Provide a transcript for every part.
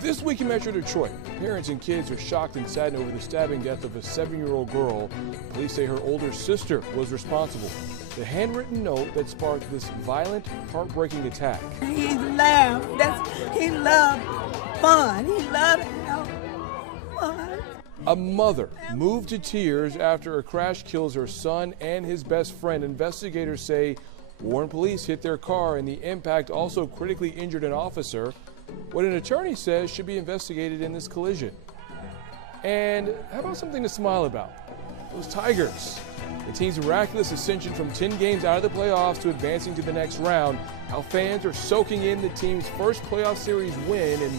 This week in Metro Detroit, parents and kids are shocked and saddened over the stabbing death of a 7-year-old girl. Police say her older sister was responsible. The handwritten note that sparked this violent, heartbreaking attack. He laughed. He loved fun. He loved fun. A mother moved to tears after a crash kills her son and his best friend. Investigators say Warren police hit their car and the impact also critically injured an officer. What an attorney says should be investigated in this collision. And how about something to smile about? Those Tigers. The team's miraculous ascension from 10 games out of the playoffs to advancing to the next round. How fans are soaking in the team's first playoff series win in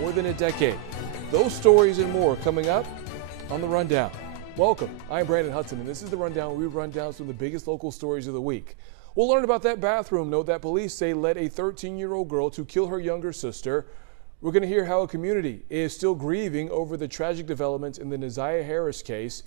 more than a decade. Those stories and more coming up on The Rundown. Welcome. I'm Brandon Hudson, and this is The Rundown, where we run down some of the biggest local stories of the week. We'll learn about that bathroom note that police say led a 13-year-old girl to kill her younger sister. We're going to hear how a community is still grieving over the tragic developments in the Neziah Harris case,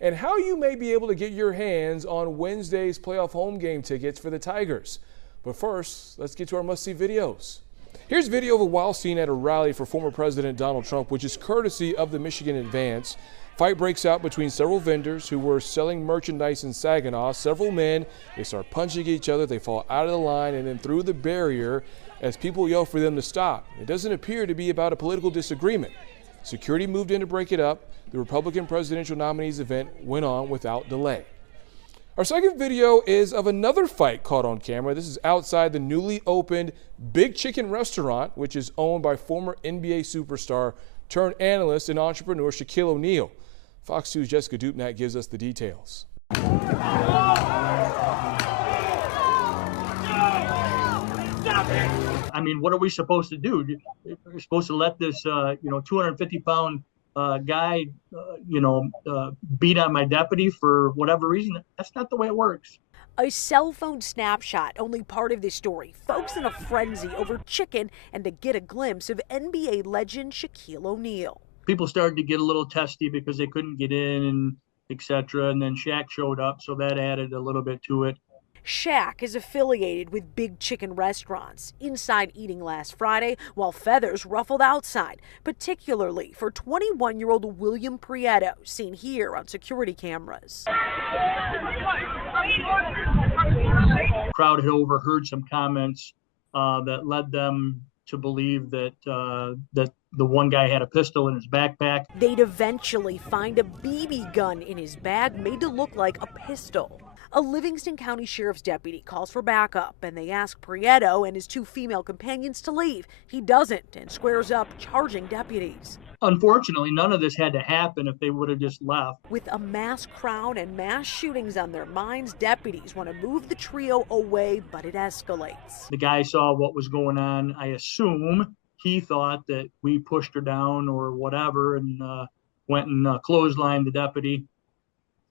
and how you may be able to get your hands on Wednesday's playoff home game tickets for the Tigers. But first, let's get to our must-see videos. Here's video of a wild scene at a rally for former President Donald Trump, which is courtesy of the Michigan Advance. Fight breaks out between several vendors who were selling merchandise in Saginaw. Several men, they start punching each other. They fall out of the line and then through the barrier as people yell for them to stop. It doesn't appear to be about a political disagreement. Security moved in to break it up. The Republican presidential nominees event went on without delay. Our second video is of another fight caught on camera. This is outside the newly opened Big Chicken restaurant, which is owned by former NBA superstar turned analyst and entrepreneur Shaquille O'Neal. Fox 2's Jessica Dupnat gives us the details. I mean, what are we supposed to do? We're supposed to let this, 250-pound guy, beat on my deputy for whatever reason? That's not the way it works. A cell phone snapshot, only part of this story. Folks in a frenzy over chicken and to get a glimpse of NBA legend Shaquille O'Neal. People started to get a little testy because they couldn't get in and etc. And then Shaq showed up, so that added a little bit to it. Shaq is affiliated with Big Chicken restaurants. Inside eating last Friday, while feathers ruffled outside, particularly for 21-year-old William Prieto, seen here on security cameras. The crowd had overheard some comments that led them to believe that the one guy had a pistol in his backpack. They'd eventually find a BB gun in his bag made to look like a pistol. A Livingston County Sheriff's deputy calls for backup, and they ask Prieto and his two female companions to leave. He doesn't and squares up, charging deputies. Unfortunately, none of this had to happen if they would have just left. With a mass crowd and mass shootings on their minds, deputies want to move the trio away, but it escalates. The guy saw what was going on. I assume he thought that we pushed her down or whatever and went and clotheslined the deputy.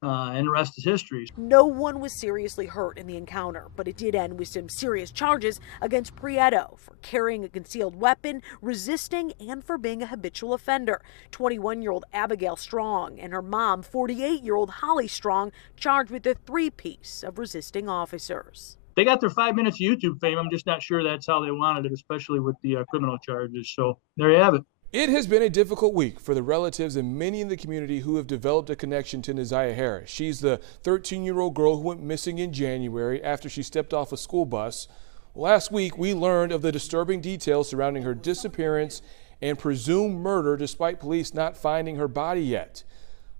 And the rest is history. No one was seriously hurt in the encounter, but it did end with some serious charges against Prieto for carrying a concealed weapon, resisting, and for being a habitual offender. 21-year-old Abigail Strong and her mom, 48-year-old Holly Strong, charged with a three-piece of resisting officers. They got their 5 minutes of YouTube fame. I'm just not sure that's how they wanted it, especially with the criminal charges. So there you have it. It has been a difficult week for the relatives and many in the community who have developed a connection to Neziah Harris. She's the 13-year-old girl who went missing in January after she stepped off a school bus. Last week, we learned of the disturbing details surrounding her disappearance and presumed murder despite police not finding her body yet.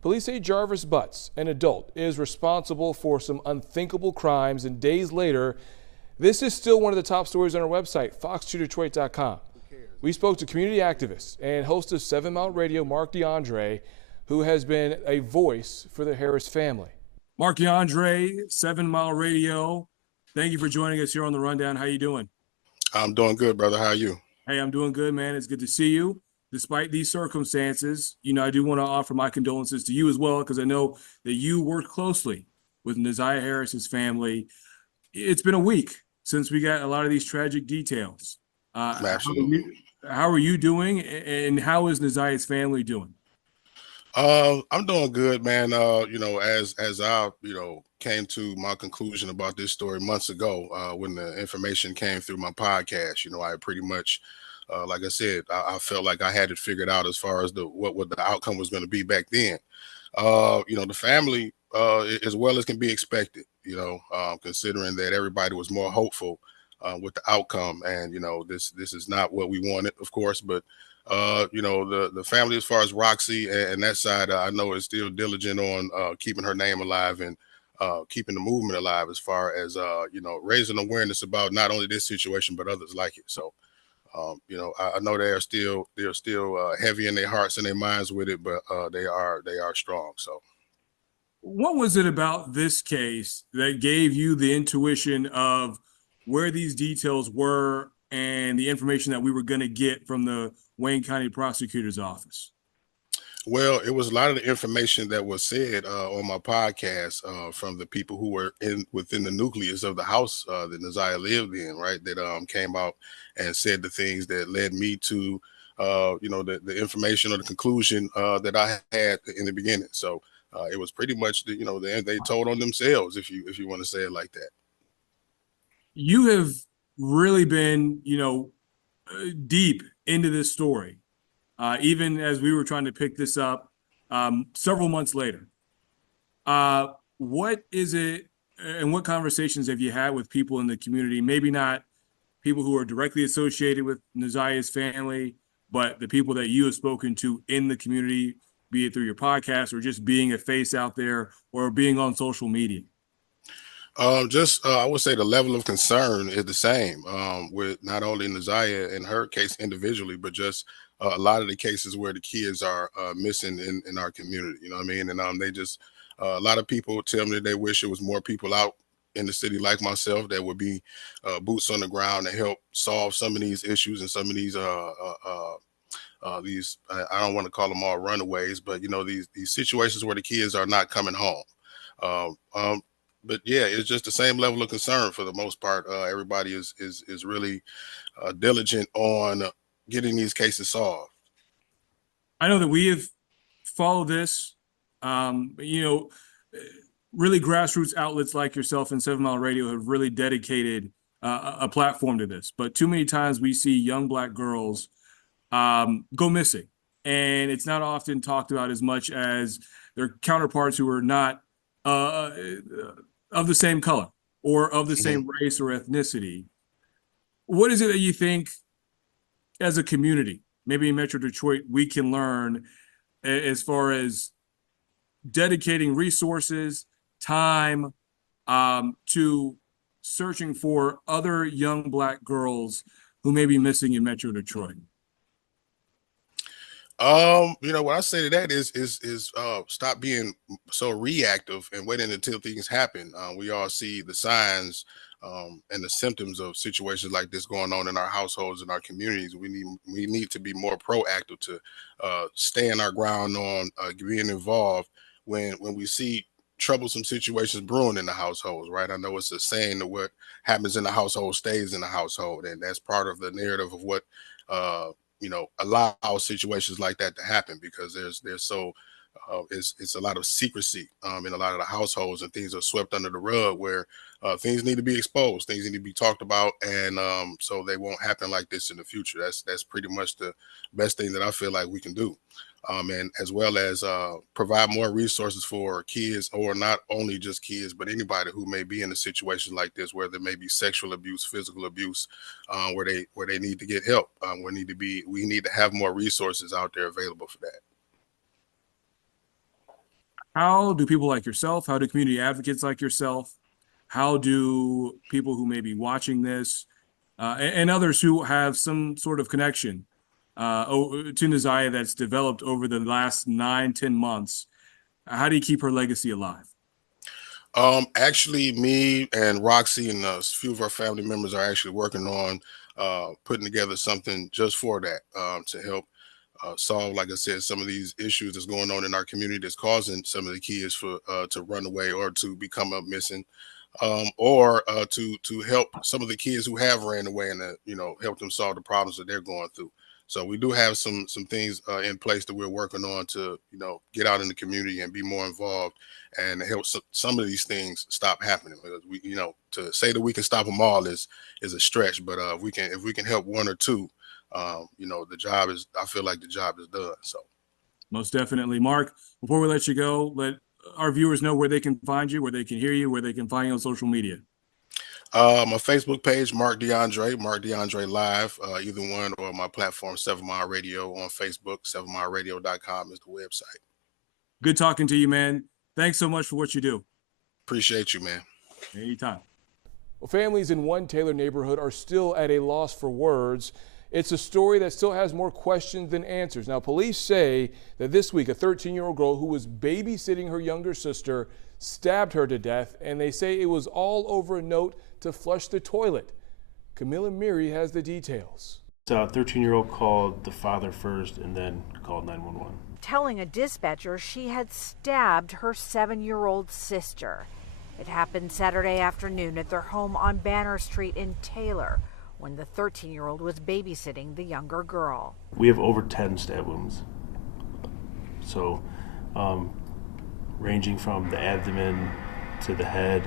Police say Jarvis Butts, an adult, is responsible for some unthinkable crimes, and days later, this is still one of the top stories on our website, fox2detroit.com. We spoke to community activist and host of 7 Mile Radio, Mark DeAndre, who has been a voice for the Harris family. Mark DeAndre, 7 Mile Radio, thank you for joining us here on The Rundown. How you doing? I'm doing good, brother. How are you? Hey, I'm doing good, man. It's good to see you. Despite these circumstances, I do want to offer my condolences to you as well, because I know that you worked closely with Neziah Harris's family. It's been a week since we got a lot of these tragic details. Absolutely. How are you doing, and how is Neziah's family doing? I'm doing good, man. As I, came to my conclusion about this story months ago, when the information came through my podcast, I pretty much like I said, I felt like I had it figured out as far as what the outcome was going to be back then. The family, as well as can be expected, considering that everybody was more hopeful with the outcome. And, this is not what we wanted, of course, but, the family, as far as Roxy and that side, I know is still diligent on keeping her name alive and keeping the movement alive as far as, raising awareness about not only this situation, but others like it. So, I know they're still heavy in their hearts and their minds with it, but they are strong. So, What was it about this case that gave you the intuition of where these details were and the information that we were going to get from the Wayne County Prosecutor's Office? well, it was a lot of the information that was said on my podcast from the people who were within the nucleus of the house that Naziah lived in, right? That came out and said the things that led me to, the information or the conclusion that I had in the beginning. So it was pretty much they told on themselves, if you want to say it like that. You have really been, deep into this story, even as we were trying to pick this up several months later. What is it, and what conversations have you had with people in the community? Maybe not people who are directly associated with Naziah's family, but the people that you have spoken to in the community, be it through your podcast or just being a face out there or being on social media? I would say the level of concern is the same with not only Naziah and her case individually, but just a lot of the cases where the kids are missing in our community. You know what I mean? And they just a lot of people tell me they wish it was more people out in the city like myself that would be boots on the ground to help solve some of these issues and some of these I don't want to call them all runaways, but these situations where the kids are not coming home. Um, um, but yeah, it's just the same level of concern for the most part. Everybody is really diligent on getting these cases solved. I know that we have followed this, really grassroots outlets like yourself and 7 Mile Radio have really dedicated a platform to this. But too many times we see young Black girls go missing, and it's not often talked about as much as their counterparts who are not of the same color or of the same race or ethnicity. What is it that you think as a community, maybe in Metro Detroit, we can learn as far as dedicating resources, time to searching for other young Black girls who may be missing in Metro Detroit? What I say to that is stop being so reactive and waiting until things happen. We all see the signs and the symptoms of situations like this going on in our households and our communities. We need to be more proactive to stand our ground on being involved when we see troublesome situations brewing in the households, right? I know it's a saying that what happens in the household stays in the household, and that's part of the narrative of what allow situations like that to happen, because there's so it's a lot of secrecy in a lot of the households, and things are swept under the rug where things need to be exposed, things need to be talked about, and so they won't happen like this in the future. That's pretty much the best thing that I feel like we can do. And as well as provide more resources for kids, or not only just kids, but anybody who may be in a situation like this, where there may be sexual abuse, physical abuse, where they need to get help. We need to have more resources out there available for that. How do people like yourself, how do community advocates like yourself, how do people who may be watching this and others who have some sort of connection to Naziah that's developed over the last 9-10 months, how do you keep her legacy alive? Actually, me and Roxy and a few of our family members are actually working on putting together something just for that, to help solve, like I said, some of these issues that's going on in our community that's causing some of the kids to run away or to become up missing, or to help some of the kids who have ran away, and help them solve the problems that they're going through. So we do have some things in place that we're working on to get out in the community and be more involved and help some of these things stop happening. Because to say that we can stop them all is a stretch, but if we can help one or two, you know, I feel like the job is done. So. Most definitely. Mark, before we let you go, let our viewers know where they can find you, where they can hear you, where they can find you on social media. My Facebook page, Mark DeAndre Live, either one, or my platform, 7 Mile Radio on Facebook. 7mileradio.com is the website. Good talking to you, man. Thanks so much for what you do. Appreciate you, man. Anytime. Well, families in one Taylor neighborhood are still at a loss for words. It's a story that still has more questions than answers. Now, police say that this week, a 13-year-old girl who was babysitting her younger sister stabbed her to death, and they say it was all over a note to flush the toilet. Camilla Miri has the details. A 13-year-old called the father first and then called 911. Telling a dispatcher she had stabbed her 7-year-old sister. It happened Saturday afternoon at their home on Banner Street in Taylor, when the 13-year-old was babysitting the younger girl. We have over 10 stab wounds. So, ranging from the abdomen to the head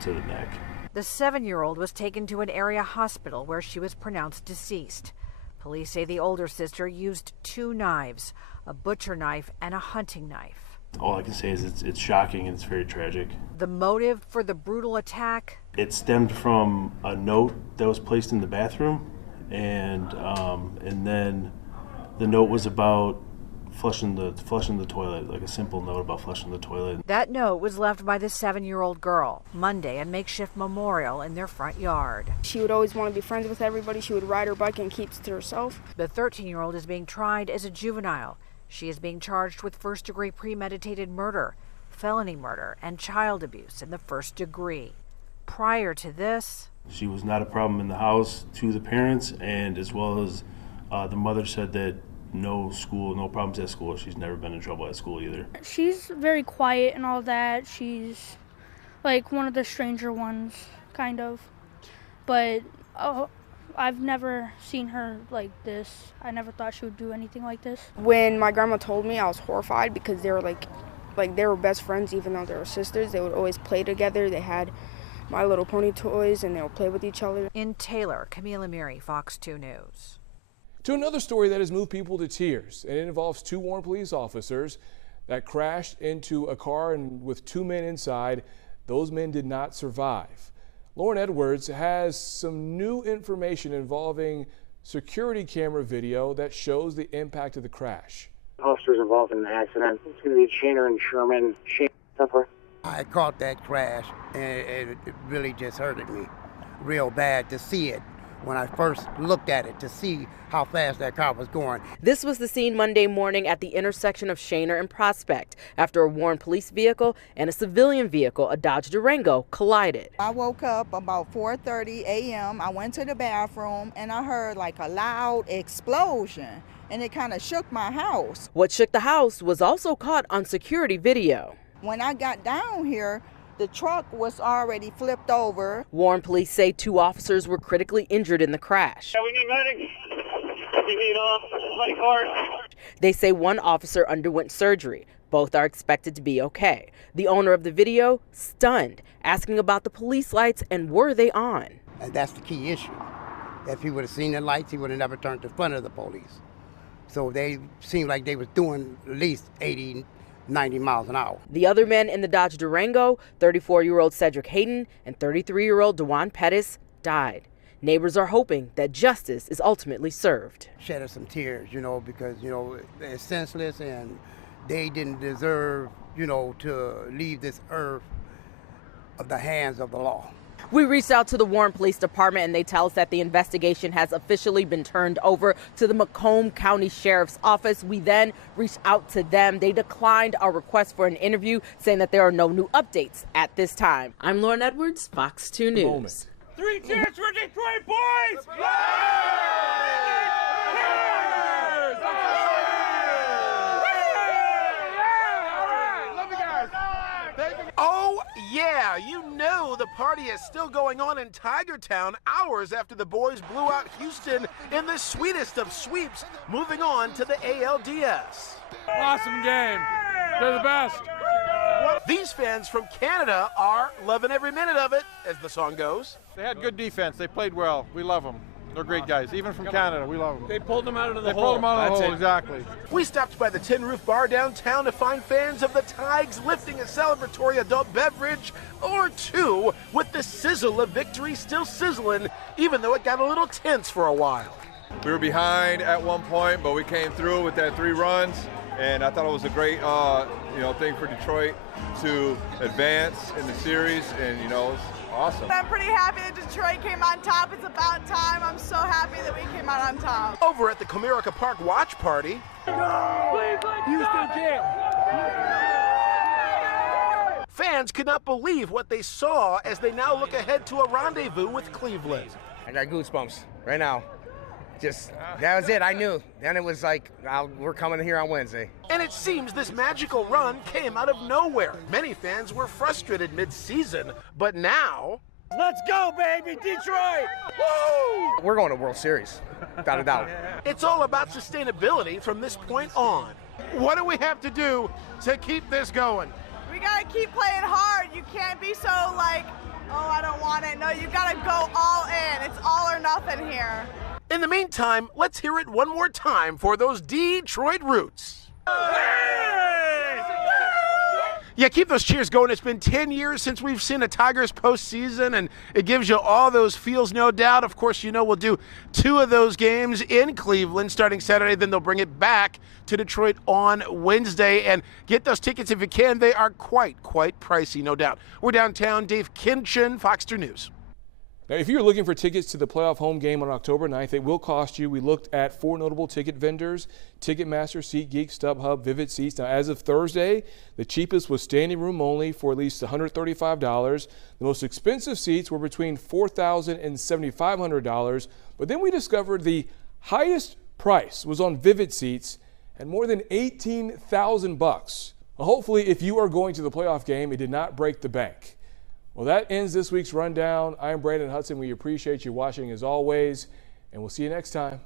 to the neck. The 7-year-old was taken to an area hospital where she was pronounced deceased. Police say the older sister used 2 knives, a butcher knife and a hunting knife. All I can say is it's shocking and it's very tragic. The motive for the brutal attack? It stemmed from a note that was placed in the bathroom, and then the note was about flushing the toilet, like a simple note about flushing the toilet. That note was left by the 7-year-old girl Monday, a makeshift memorial in their front yard. She would always want to be friends with everybody. She would ride her bike and keep to herself. The 13-year-old is being tried as a juvenile. She is being charged with first-degree premeditated murder, felony murder, and child abuse in the first degree. Prior to this, she was not a problem in the house to the parents, and as well as the mother said that no problems at school. She's never been in trouble at school either. She's very quiet and all that. She's like one of the stranger ones, kind of. But I've never seen her like this. I never thought she would do anything like this. When my grandma told me, I was horrified because they were like they were best friends, even though they were sisters. They would always play together. They had My Little Pony toys, and they would play with each other. In Taylor, Camila Miri, Fox 2 News. To another story that has moved people to tears, and it involves 2 Warren police officers that crashed into a car and with 2 men inside. Those men did not survive. Lauren Edwards has some new information involving security camera video that shows the impact of the crash. Officers involved in the accident. It's going to be Shaner and Sherman. I caught that crash, and it really just hurted me real bad to see it. When I first looked at it to see how fast that car was going. This was the scene Monday morning at the intersection of Shaner and Prospect after a Warren police vehicle and a civilian vehicle, a Dodge Durango, collided. I woke up about 4:30 a.m. I went to the bathroom and I heard like a loud explosion, and it kind of shook my house. What shook the house was also caught on security video. When I got down here, the truck was already flipped over. Warren police say 2 officers were critically injured in the crash. Yeah, we need medics. We need my car. They say 1 officer underwent surgery. Both are expected to be okay. The owner of the video, stunned, asking about the police lights and were they on? And that's the key issue. If he would have seen the lights, he would have never turned in front of the police. So they seemed like they was doing at least 80, 90 miles an hour. The other men in the Dodge Durango, 34-year-old Cedric Hayden and 33-year-old DeJuan Pettis, died. Neighbors are hoping that justice is ultimately served. Shed some tears, because, it's senseless and they didn't deserve, to leave this earth of the hands of the law. We reached out to the Warren Police Department and they tell us that the investigation has officially been turned over to the Macomb County Sheriff's Office. We then reached out to them. They declined our request for an interview, saying that there are no new updates at this time. I'm Lauren Edwards, Fox 2 News. 3 cheers for Detroit, boys! Oh, yeah, you know the party is still going on in Tigertown hours after the boys blew out Houston in the sweetest of sweeps, moving on to the ALDS. Awesome game. They're the best. These fans from Canada are loving every minute of it, as the song goes. They had good defense. They played well. We love them. They're great guys, even from Canada. We love them. They pulled them out of the They hole. pulled them out of the That's hole, it. exactly. We stopped by the Tin Roof Bar downtown to find fans of the Tigers lifting a celebratory adult beverage or two, with the sizzle of victory still sizzling, even though it got a little tense for a while. We were behind at one point, but we came through with that 3 runs, and I thought it was a great, thing for Detroit to advance in the series, and it's awesome. I'm pretty happy that Detroit came on top. It's about time. I'm so happy that we came out on top. Over at the Comerica Park watch party, Houston champ. fans could not believe what they saw as they now look ahead to a rendezvous with Cleveland. I got goosebumps right now. That was it. I knew. Then it was like, we're coming here on Wednesday. And it seems this magical run came out of nowhere. Many fans were frustrated mid-season, but now... Let's go, baby, Detroit! Woo! We're going to World Series, without a doubt. It's all about sustainability from this point on. What do we have to do to keep this going? We got to keep playing hard. You can't be so like, oh, I don't want it. No, you got to go all in. It's all or nothing here. In the meantime, let's hear it one more time for those Detroit Roots. Yeah, keep those cheers going. It's been 10 years since we've seen a Tigers postseason, and it gives you all those feels, no doubt. Of course, we'll do 2 of those games in Cleveland starting Saturday. Then they'll bring it back to Detroit on Wednesday. And get those tickets if you can. They are quite pricey, no doubt. We're downtown. Dave Kinchin, Fox 2 News. Now, if you're looking for tickets to the playoff home game on October 9th, it will cost you. We looked at 4 notable ticket vendors: Ticketmaster, SeatGeek, StubHub, Vivid Seats. Now, as of Thursday, the cheapest was standing room only for at least $135. The most expensive seats were between $4,000 and $7,500. But then we discovered the highest price was on Vivid Seats at more than $18,000. Well, hopefully, if you are going to the playoff game, it did not break the bank. Well, that ends this week's rundown. I'm Brandon Hudson. We appreciate you watching as always, and we'll see you next time.